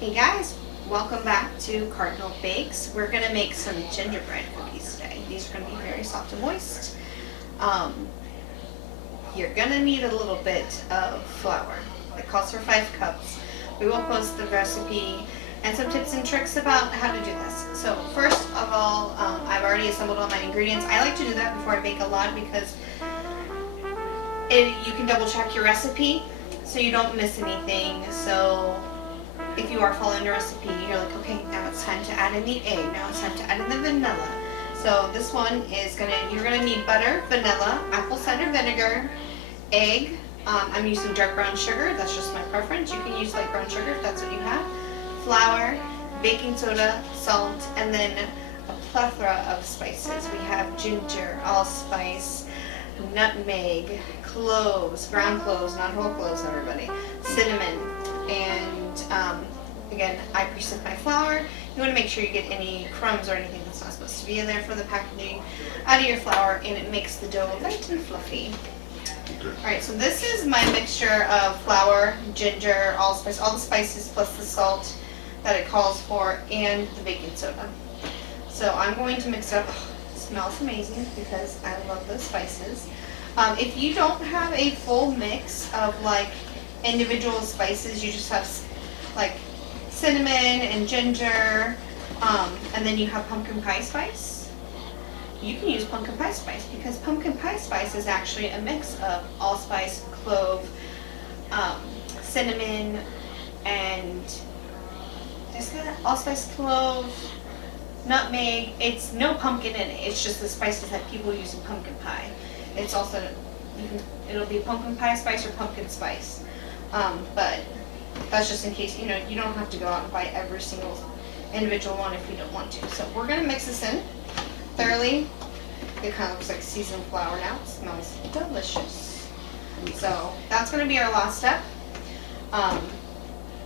Hey guys, welcome back to Cardinal Bakes. We're going to make some gingerbread cookies today. These are going to be very soft and moist. You're going to need a little bit of flour. It calls for 5 cups. We will post the recipe and some tips and tricks about how to do this. So first of all, I've already assembled all my ingredients. I like to do that before I bake a lot because you can double check your recipe so you don't miss anything. So if you are following the recipe, you're like, okay, now it's time to add in the egg. Now it's time to add in the vanilla. So this one is you're gonna need butter, vanilla, apple cider vinegar, egg. I'm using dark brown sugar. That's just my preference. You can use light brown sugar if that's what you have. Flour, baking soda, salt, and then a plethora of spices. We have ginger, allspice, nutmeg, cloves, ground cloves, not whole cloves, everybody, cinnamon, and again, I pre-sift my flour. You want to make sure you get any crumbs or anything that's not supposed to be in there from the packaging out of your flour, and it makes the dough light and fluffy. Alright, so this is my mixture of flour, ginger, allspice, all the spices plus the salt that it calls for, and the baking soda. So I'm going to mix it up. Oh, it smells amazing because I love those spices. If you don't have a full mix of like individual spices, you just have like cinnamon and ginger, and then you have pumpkin pie spice. You can use pumpkin pie spice because pumpkin pie spice is actually a mix of allspice, clove, cinnamon, and is that allspice, clove, nutmeg. It's no pumpkin in it. It's just the spices that people use in pumpkin pie. It's also it'll be pumpkin pie spice or pumpkin spice, but that's just in case, you don't have to go out and buy every single individual one if you don't want to. So we're going to mix this in thoroughly. It kind of looks like seasoned flour now. It smells delicious. So that's going to be our last step. And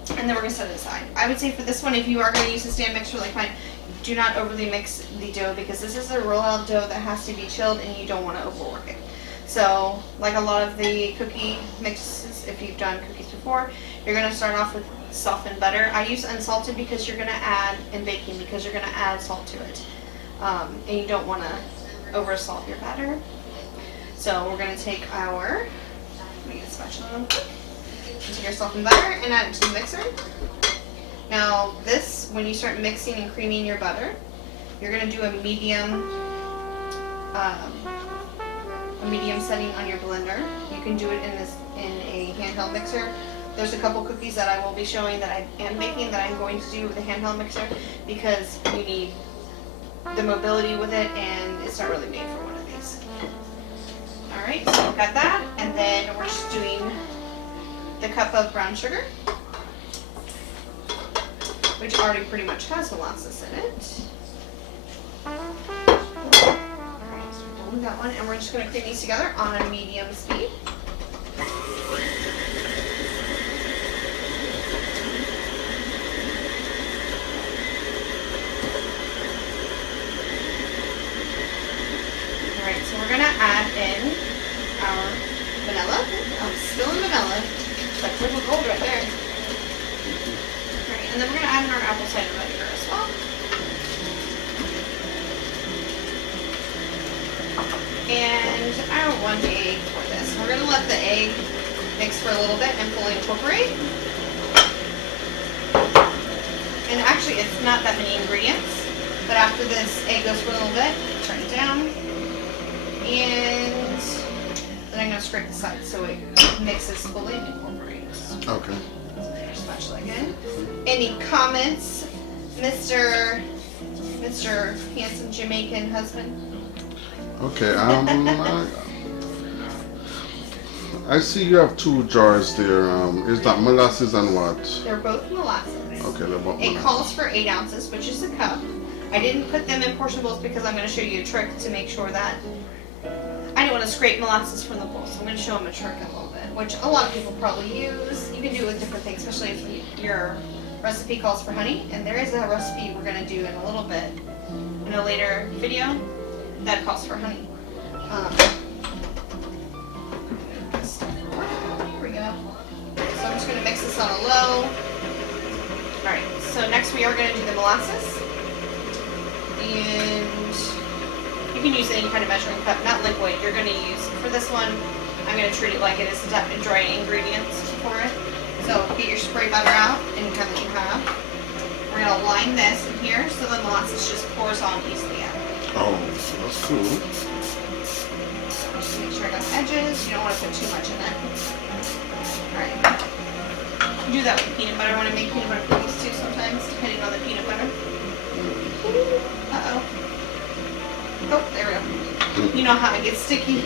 then we're going to set it aside. I would say for this one, if you are going to use a stand mixer like mine, do not overly mix the dough because this is a roll-out dough that has to be chilled and you don't want to overwork it. So like a lot of the cookie mixes, if you've done cookies before, you're going to start off with softened butter. I use unsalted because you're going to add, in baking, because you're going to add salt to it. And you don't want to over salt your batter. So we're going to take let me get a spatula real quick. Take your softened butter and add it to the mixer. Now this, when you start mixing and creaming your butter, you're going to do a medium setting on your blender. You can do it in a handheld mixer. There's a couple cookies that I will be showing that I am baking that I'm going to do with a handheld mixer because you need the mobility with it and it's not really made for one of these. Alright, so we've got that, and then we're just doing the cup of brown sugar, which already pretty much has molasses in it. We got one, and we're just going to cream these together on a medium speed. Alright, so we're going to add in our vanilla. I'm still in vanilla. It's like triple gold right there. Alright, and then we're going to add in our apple cider vinegar as well. And I want 1 egg for this. We're going to let the egg mix for a little bit and fully incorporate. And actually it's not that many ingredients, but after this egg goes for a little bit, turn it down. And then I'm going to scrape the sides so it mixes fully and incorporates. Okay. So there's spatula again. Any comments, Mr. Handsome Jamaican husband? Okay, I see you have 2 jars there. Is that molasses and what? They're both molasses. Okay, they're both It molasses. calls for 8 ounces, which is a cup. I didn't put them in portion bowls because I'm going to show you a trick to make sure that I don't want to scrape molasses from the bowl. So I'm going to show them a trick in a little bit, which a lot of people probably use. You can do it with different things, especially if your recipe calls for honey. And there is a recipe we're going to do in a little bit, in a later video, that calls for honey. Here we go. So I'm just going to mix this on a low. Alright, so next we are going to do the molasses. And you can use any kind of measuring cup, not liquid. You're going to use, for this one, I'm going to treat it like it is the type of dry ingredients for it. So get your spray butter out, any kind that you have. We're going to line this in here so the molasses just pours on easily out. Oh, that's cool. Make sure I got edges. You don't want to put too much in it. Alright. Do that with peanut butter. I want to make peanut butter cookies too sometimes, depending on the peanut butter. Uh-oh. Oh, there we go. You know how it gets sticky.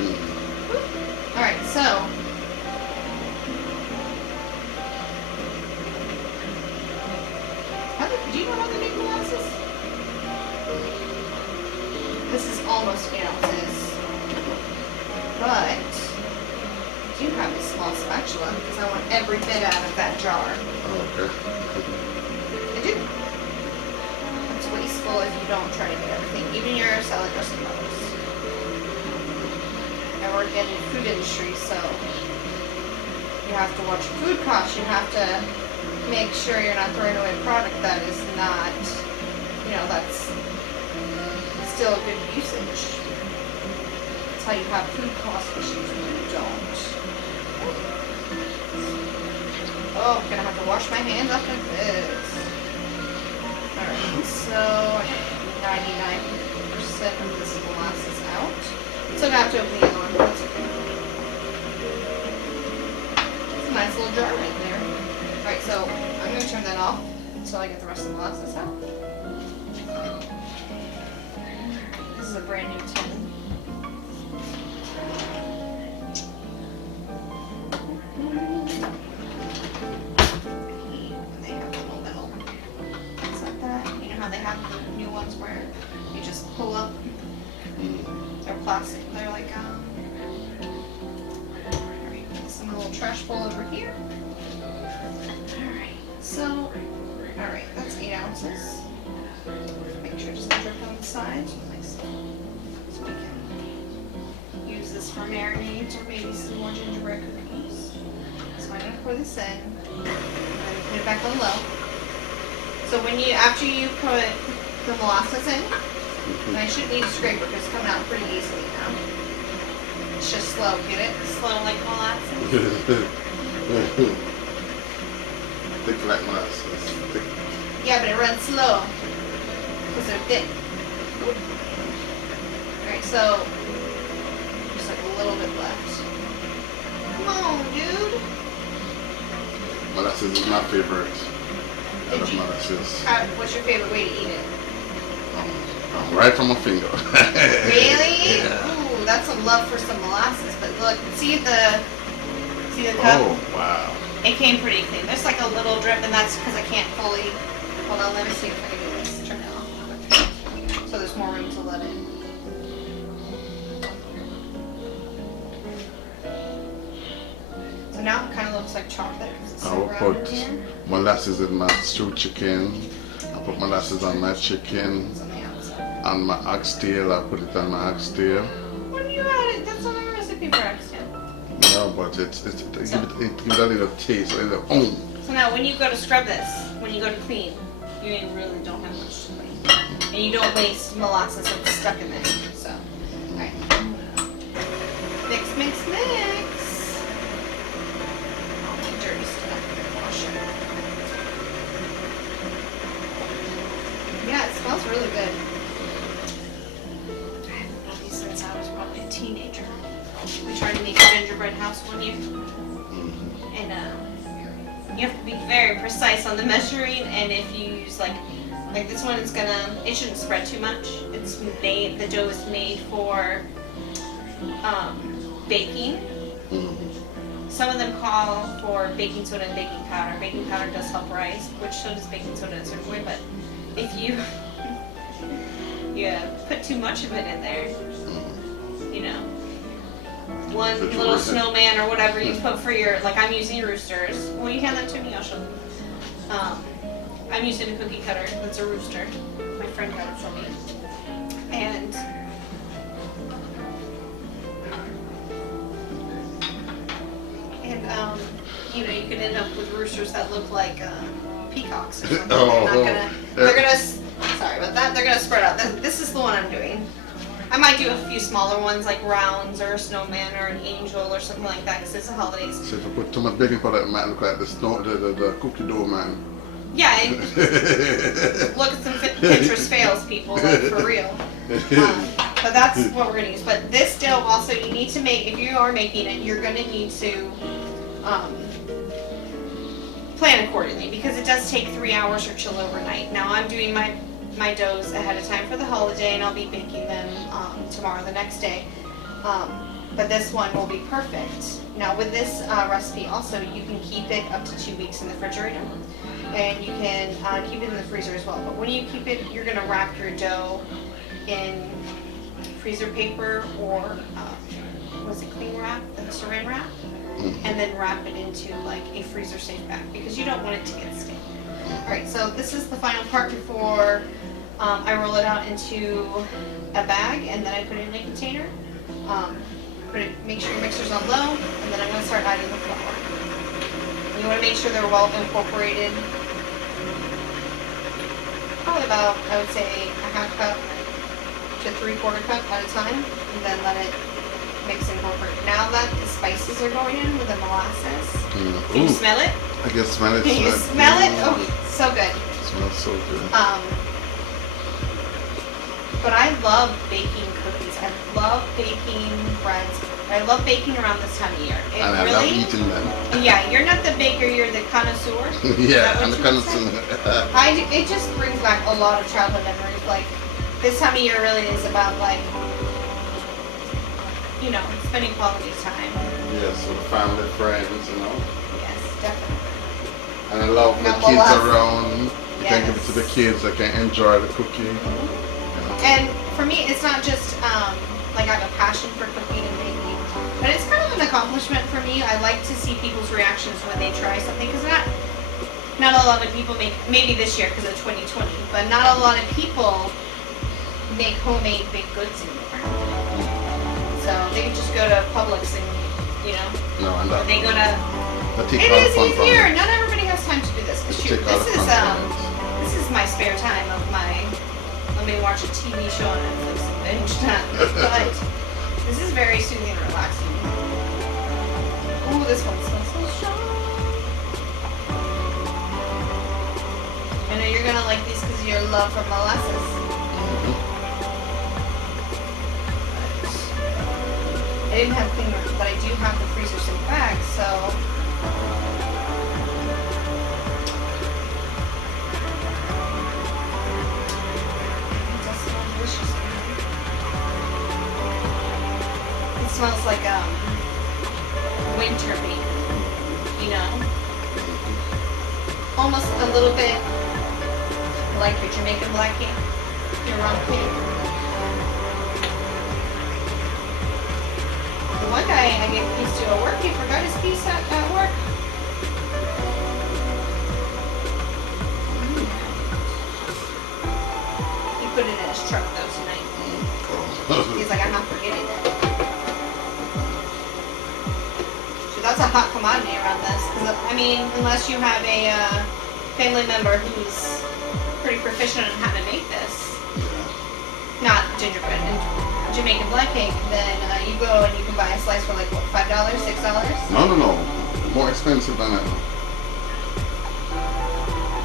Alright, so. Do you know how they make molasses? This is almost 8 ounces. But I do have a small spatula because I want every bit out of that jar. Okay. I do. It's wasteful if you don't try to get everything, even your salad dressing bottles. I work in the food industry, so you have to watch your food costs. You have to make sure you're not throwing away a product that is not, that's still a good usage. That's how you have food cost issues when you don't. Oh, I'm gonna have to wash my hands after this. Alright, so 99% of this molasses out. So I'm gonna have to open the other one. That's okay. It's a nice little jar right there. Alright, so I'm gonna turn that off until I get the rest of the molasses out. This is a brand new tin. They have a little things like that. You know how they have the new ones where you just pull up? They're plastic. They're like, alright, put some little trash bowl over here. Alright, so, alright, that's 8 ounces. Make sure it doesn't drip on the sides. So we can use this for marinades or maybe some more gingerbread cookies. So I'm going to pour this in. And then put it back on low. So after you put the molasses in, and I shouldn't need a scraper because it's coming out pretty easily now. It's just slow, get it? Slow like molasses. Thick like molasses. Thick. Yeah, but it runs slow because they're thick. Alright, so just like a little bit left. Come on, dude. Molasses is my favorite. I love molasses. What's your favorite way to eat it? Right from my finger. Really? Yeah. Ooh, that's some love for some molasses. But look, see the cup? Oh, wow. It came pretty clean. There's like a little drip, and that's because I can't fully. Hold on, let me see if I can do this. Turn it off. So there's more room to let in. So now it kind of looks like chocolate because it's I so will round put in here. molasses in my stewed chicken. I put molasses on my chicken. It's on the outside. On my oxtail, I put it on my oxtail. When you add it, that's on the recipe for oxtail. No, but it gives it a little taste, a little So now when you go to scrub this, when you go to clean, you really don't have much to clean. And you don't waste molasses that's stuck in there. So, alright. Mix, mix, mix. All the dirty stuff. Wash it. Yeah, it smells really good. I haven't made these since I was probably a teenager. We tried to make a gingerbread house one year. And you have to be very precise on the measuring, and if you use like this one, it shouldn't spread too much. The dough is made for baking. Some of them call for baking soda and baking powder. Baking powder does help rise, which so does baking soda in a certain way, but if you put too much of it in there, one little snowman or whatever you put for your, like I'm using roosters. Will you hand that to me? I'll show them. I'm using a cookie cutter that's a rooster. My friend got it for me. And you could end up with roosters that look like peacocks or something. They're gonna, sorry about that, they're gonna spread out. This is the one I'm doing. I might do a few smaller ones like rounds or a snowman or an angel or something like that because it's the holidays. So if I put too much baking powder, it might look like the cookie dough man. Yeah, look at some Pinterest fails, people, like for real. But that's what we're gonna use. But this dough also, you need to make, if you are making it, you're gonna need to plan accordingly because it does take 3 hours or chill overnight. Now I'm doing my doughs ahead of time for the holiday and I'll be baking them tomorrow, the next day. But this one will be perfect. Now with this recipe also, you can keep it up to 2 weeks in the refrigerator. And you can keep it in the freezer as well. But when you keep it, you're gonna wrap your dough in freezer paper or cling wrap, the saran wrap, and then wrap it into like a freezer safe bag because you don't want it to get sticky. All right, so this is the final part before I roll it out into a bag and then I put it in a container. Make sure your mixer's on low, and then I'm gonna start adding the flour. You want to make sure they're well incorporated. Probably about, I would say, a half cup to 3/4 cup at a time, and then let it mix and incorporate. Now that the spices are going in with the molasses, can you smell it? I can smell it. Can you smell it? Oh, so good. It smells so good. But I love baking cookies. I love baking breads. I love baking around this time of year. And I love eating them. Yeah, you're not the baker, you're the connoisseur. Yeah, I'm the connoisseur. It just brings back a lot of childhood memories. Like, this time of year really is about, like, you know, spending quality time. Yeah, so the family, friends, you know. Yes, definitely. And I love the kids around. You can give it to the kids that can enjoy the cooking. And for me, it's not just, like I have a passion for cooking and baking. But it's kind of an accomplishment for me. I like to see people's reactions when they try something because not a lot of people make, maybe this year because of 2020, but not a lot of people make homemade baked goods anymore. So they can just go to Publix and, you know, they go to. It is easier. Not everybody has time to do this. Shoot, this is my spare time of my. Let me watch a TV show on Netflix and binge time. But this is very soothing and relaxing. Ooh, this one smells so strong. I know you're gonna like these because of your love for molasses. I didn't have clean room, but I do have the freezer safe bag, so. It does smell delicious. It smells like winter meat, you know? Almost a little bit like your Jamaican black cake, your rum cake. The one guy I gave a piece to at work, he forgot his piece at work. He put it in his truck though tonight. He's like, I'm not forgetting it. That's a hot commodity around this. Because, I mean, unless you have a family member who's pretty proficient in how to make this, not gingerbread and Jamaican black cake, then you go and you can buy a slice for like, what, $5, $6? No. More expensive than that.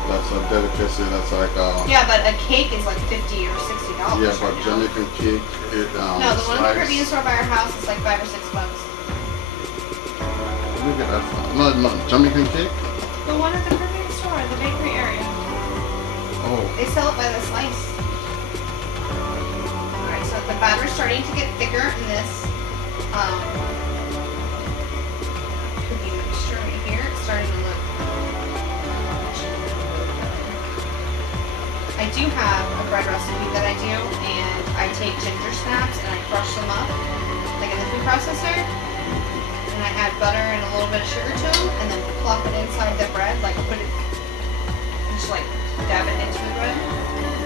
That's a delicacy. That's like yeah, but a cake is like $50 or $60. Yeah, but Jamaican cake, no, the one in the Caribbean store by our house is like $5 or $6. Where get that from? No, Jamaican cake? The one at the Caribbean store, the bakery area. Oh. They sell it by the slice. Alright, so the batter's starting to get thicker in this cookie mixture right here. It's starting to look. I do have a bread recipe that I do, and I take ginger snaps and I crush them up, like in the food processor. And I add butter and a little bit of sugar to them, and then plop it inside the bread, like put it, just like dab it into the bread.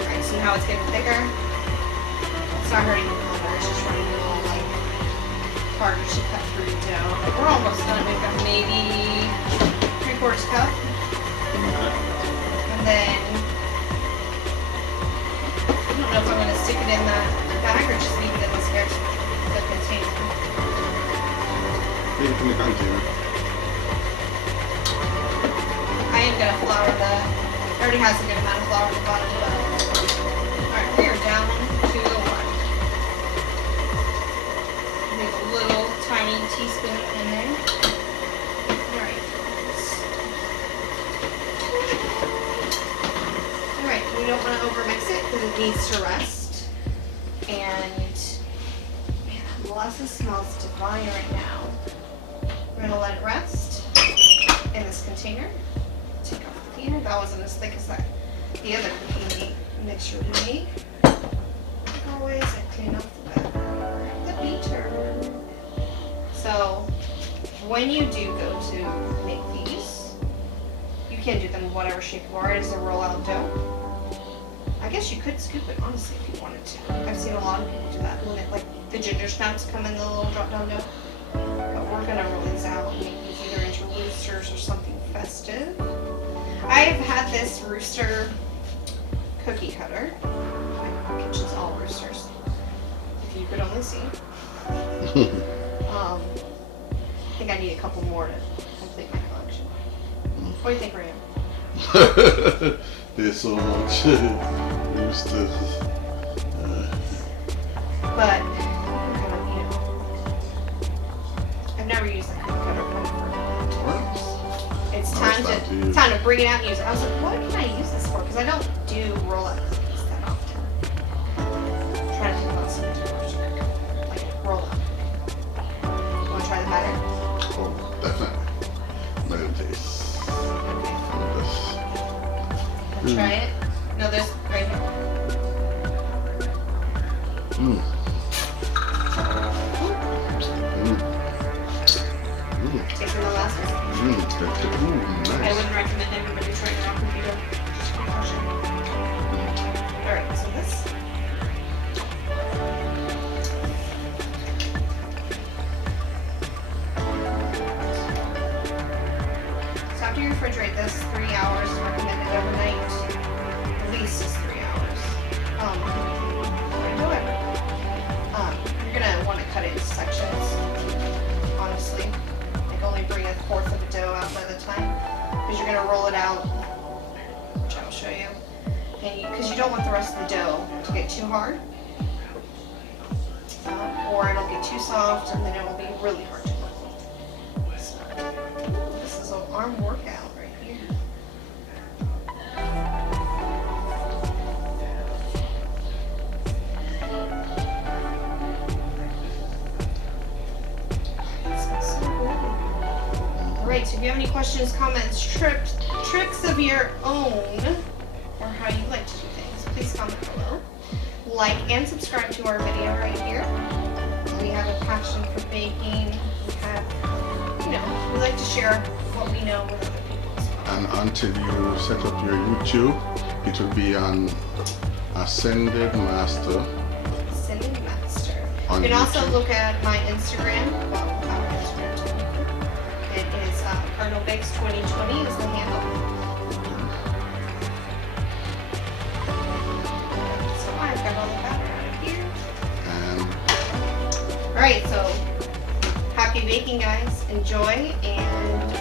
Alright, see how it's getting thicker? It's not hurting the butter, it's just running a little like harder to cut through dough. We're almost done. We've got maybe 3/4 cup. it in that bag or just leave it in the container? Leave it in the container. I am gonna flour it already has a good amount of flour at the bottom, but alright, we are down to the one. Make a little tiny teaspoon in there. Alright. Alright, we don't want to overmix it because it needs to rest. And man, that molasses smells divine right now. We're gonna let it rest in this container. Take off the cleaner. That wasn't as thick as the other cookie mixture we made. Like always, I clean off the beater. So when you do go to make these, you can do them in whatever shape you are. It is a rollout dough. I guess you could scoop it honestly if you wanted to. I've seen a lot of people do that when like the ginger snaps come in the little drop down dough. But we're gonna roll these out and make these either into roosters or something festive. I've had this rooster cookie cutter. My kitchen's all roosters. If you could only see. I think I need a couple more to complete my collection. What do you think, Ryan? There's so much roosters. But I've never used that cookie cutter before. It's time to bring it out and use it. I was like, what can I use this for? Because I don't do roll-up cookies that often. I'm trying to think about something to like roll-up. You want to try the batter? Oh, definitely. Let it taste. Want to try it? No, there's right here. Mmm. Tasting the last one? Nice. I wouldn't recommend everybody trying it on computer. Just precaution. Alright, so this. So after you refrigerate this, 3 hours is recommended overnight. At least is 3 hours. You're gonna want to cut it into sections, honestly. Like only bring a fourth of a dough out by the time, because you're gonna roll it out, which I will show you. And because you don't want the rest of the dough to get too hard, or it'll get too soft, and then it will be really hard to work with. So, this is an arm workout right here. Alright, so if you have any questions, comments, tricks of your own, or how you like to do things, please comment below. Like and subscribe to our video right here. We have a passion for baking. We have, we like to share what we know with other people as well. And until you set up your YouTube, it will be on Ascended Master. Ascended Master. You On can also YouTube. look at my Instagram. Well, our Instagram too. It is Cardinal Bakes 2020 is the handle. So I've got all the batter out of here. Alright, so happy baking, guys. Enjoy, and